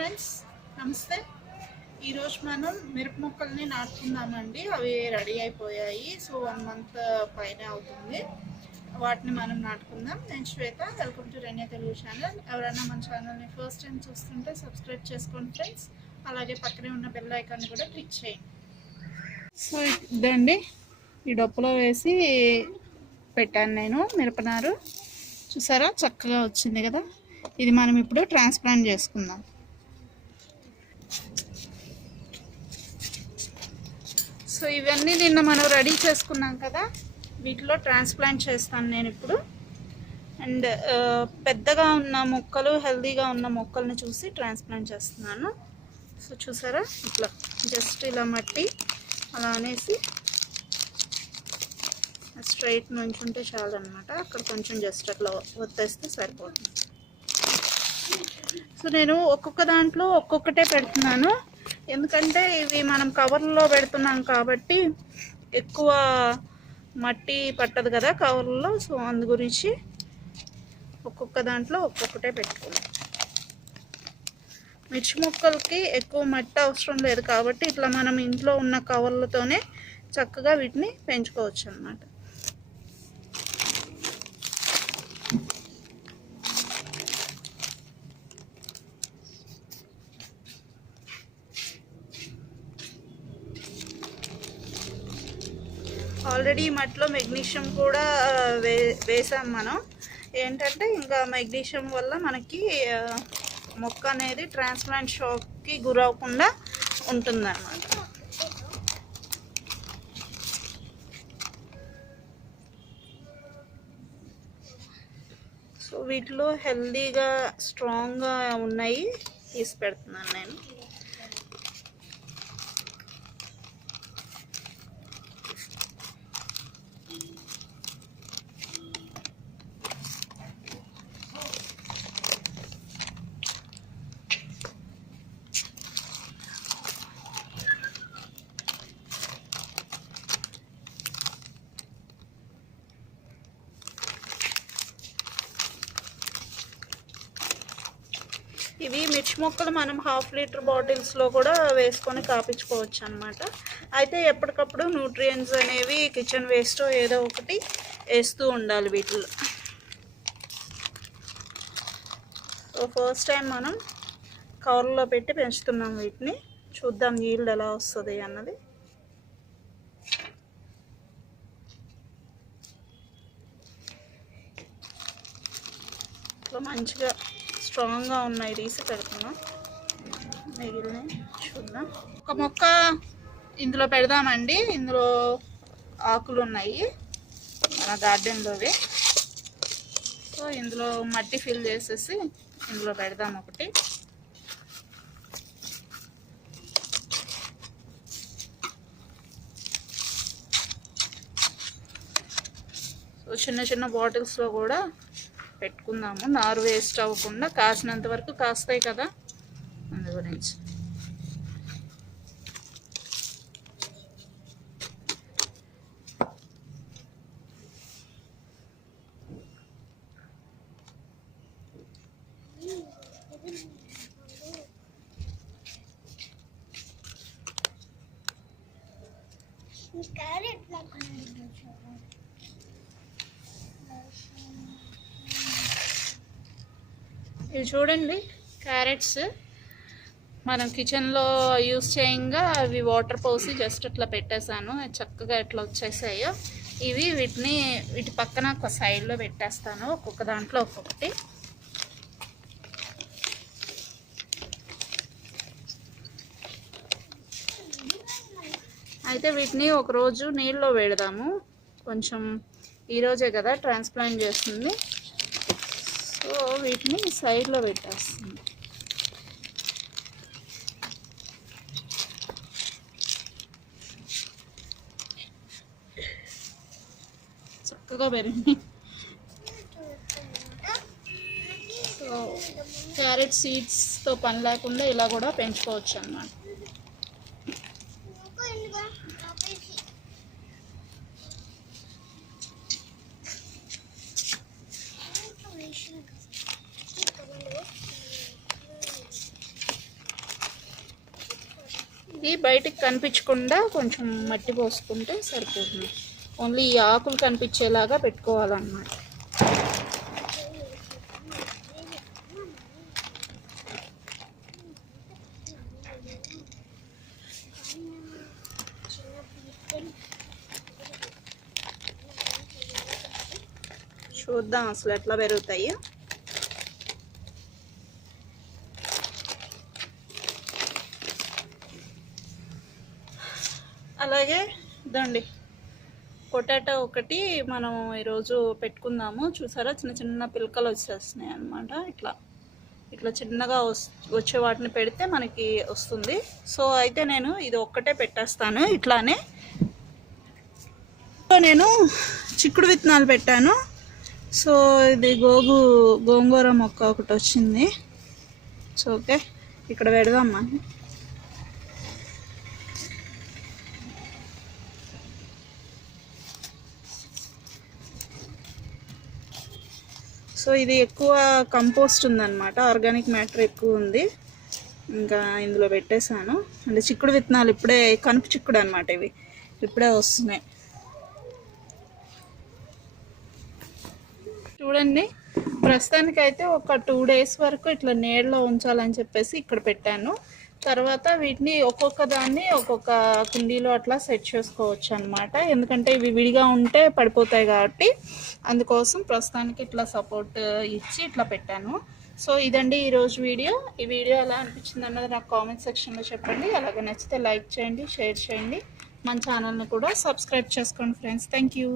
Friends, నమస్తే. ఈరోజు మనం మిరప మొక్కల్ని నాటుకుందామండి. అవి రెడీ అయిపోయాయి. సో 1 మంత్ పైన అవుతుంది. వాటిని మనం నాటుకుందాం. నేను Shweta, welcome to Renew Telugu channel. ఎవరైనా మన ఛానల్ని ఫస్ట్ టైం చూస్తుంటే సబ్స్క్రైబ్ చేసుకోండి ఫ్రెండ్స్. అలాగే పక్కనే ఉన్న బెల్ ఐకాన్ని కూడా క్లిక్ చేయండి. సో ఇదండి, ఈ డొప్పలో వేసి పెట్టాను నేను మిరపనారు. చూసారా, చక్కగా వచ్చింది కదా. ఇది మనం ఇప్పుడు ట్రాన్స్ప్లాంట్ చేసుకుందాం. సో ఇవన్నీ నిన్న మనం రెడీ చేసుకున్నాం కదా, వీటిలో ట్రాన్స్ప్లాంట్ చేస్తాను నేను ఇప్పుడు. అండ్ పెద్దగా ఉన్న మొక్కలు, హెల్తీగా ఉన్న మొక్కల్ని చూసి ట్రాన్స్ప్లాంట్ చేస్తున్నాను. సో చూసారా, ఇట్లా జస్ట్ ఇలా మట్టి అలా అనేసి స్ట్రైట్ నుంచి ఉంటే చాలు అనమాట. అక్కడ కొంచెం జస్ట్ అట్లా ఒత్తేస్తే సరిపోతుంది. సో నేను ఒక్కొక్క దాంట్లో ఒక్కొక్కటే పెడుతున్నాను, ఎందుకంటే ఇవి మనం కవర్లో పెడుతున్నాం కాబట్టి ఎక్కువ మట్టి పట్టదు కదా కవర్లో. సో అందు గురించి ఒక్కొక్క దాంట్లో ఒక్కొక్కటే పెట్టుకున్నాం. మిర్చి మొక్కలకి ఎక్కువ మట్టి అవసరం లేదు కాబట్టి ఇట్లా మనం ఇంట్లో ఉన్న కవర్లతోనే చక్కగా వీటిని పెంచుకోవచ్చు అన్నమాట. ఆల్రెడీ మట్టిలో మెగ్నీషియం కూడా వేసాం మనం. ఏంటంటే ఇంకా మెగ్నీషియం వల్ల మనకి మొక్క అనేది ట్రాన్స్ప్లాంట్ షాక్కి గురవకుండా ఉంటుందన్నమాట. సో వీటిలో హెల్దీగా స్ట్రాంగ్గా ఉన్నాయి, తీసి పెడుతున్నాను నేను. ఇవి మిర్చి మొక్కలు మనం 1/2 లీటర్ బాటిల్స్లో కూడా వేసుకొని కాపించుకోవచ్చు అనమాట. అయితే ఎప్పటికప్పుడు న్యూట్రియంట్స్ అనేవి కిచెన్ వేస్ట్ ఏదో ఒకటి వేస్తూ ఉండాలి వీటిలో. సో ఫస్ట్ టైం మనం కవర్లో పెట్టి పెంచుతున్నాం వీటిని. చూద్దాం ఈల్డ్ ఎలా వస్తుంది అన్నది. ఇట్లా మంచిగా స్ట్రాంగ్గా ఉన్నాయి, తీసి పెడుతున్నాం. మిగిలిన చూద్దాం. ఒక మొక్క ఇందులో పెడదామండి. ఇందులో ఆకులు ఉన్నాయి మన గార్డెన్లోవి. సో ఇందులో మట్టి ఫిల్ చేసేసి ఇందులో పెడదాం ఒకటి. సో చిన్న చిన్న బాటిల్స్లో కూడా పెట్టుకుందాము, నారు వేస్ట్ అవ్వకుండా. కాసినంత వరకు కాస్తాయి కదా, అందు గురించి. ఇవి చూడండి, క్యారెట్స్ మనం కిచెన్లో యూస్ చేయంగా అవి వాటర్ పోసి జస్ట్ అట్లా పెట్టేశాను. చక్కగా ఎట్లా వచ్చేసాయో ఇవి. వీటి పక్కన ఒక సైడ్లో పెట్టేస్తాను, ఒక్కొక్క దాంట్లో ఒక్కొక్కటి. అయితే వీటిని ఒకరోజు నీళ్ళలో పెడదాము. కొంచెం ఈరోజే కదా ట్రాన్స్ప్లాంట్ చేస్తుంది, సో వీటిని సైడ్లో పెట్టేస్తుంది. చక్కగా పెరిగింది. సో క్యారెట్ సీడ్స్తో పని లేకుండా ఇలా కూడా పెంచుకోవచ్చు అన్నమాట. ఇది బయటికి కనిపించకుండా కొంచెం మట్టి పోసుకుంటే సరిపోతుంది. ఓన్లీ ఈ ఆకులు కనిపించేలాగా పెట్టుకోవాలన్నమాట. చూద్దాం అసలు ఎట్లా పెరుగుతాయి. అలాగే ఇదండి పొటాటో ఒకటి మనం ఈరోజు పెట్టుకుందాము. చూసారా చిన్న చిన్న పిలకలు వచ్చేస్తున్నాయి అన్నమాట. ఇట్లా చిన్నగా వచ్చే వాటిని పెడితే మనకి వస్తుంది. సో అయితే నేను ఇది ఒక్కటే పెట్టేస్తాను ఇట్లానే. నేను చిక్కుడు విత్తనాలు పెట్టాను. సో ఇది గోంగూర మొక్క ఒకటి వచ్చింది. సో ఓకే, ఇక్కడ పెడదామా. సో ఇది ఎక్కువ కంపోస్ట్ ఉందన్నమాట, ఆర్గానిక్ మ్యాటర్ ఎక్కువ ఉంది. ఇంకా ఇందులో పెట్టేశాను. అంటే చిక్కుడు విత్తనాలు ఇప్పుడే, కనుపు చిక్కుడు అనమాట, ఇవి ఇప్పుడే వస్తున్నాయి. చూడండి, ప్రస్తుతానికైతే ఒక 2 days వరకు ఇట్లా నీడలో ఉంచాలని చెప్పేసి ఇక్కడ పెట్టాను. తర్వాత వీటిని ఒక్కొక్క దాన్ని ఒక్కొక్క కుండీలో అట్లా సెట్ చేసుకోవచ్చు అనమాట. ఎందుకంటే ఇవి విడిగా ఉంటే పడిపోతాయి కాబట్టి అందుకోసం ప్రస్తుతానికి ఇట్లా సపోర్ట్ ఇచ్చి ఇట్లా పెట్టాను. సో ఇదండి ఈరోజు వీడియో. ఈ వీడియో ఎలా అనిపించింది అన్నది నాకు కామెంట్ సెక్షన్లో చెప్పండి. అలాగే నచ్చితే లైక్ చేయండి, షేర్ చేయండి. మన ఛానల్ని కూడా సబ్స్క్రైబ్ చేసుకోండి ఫ్రెండ్స్. Thank you.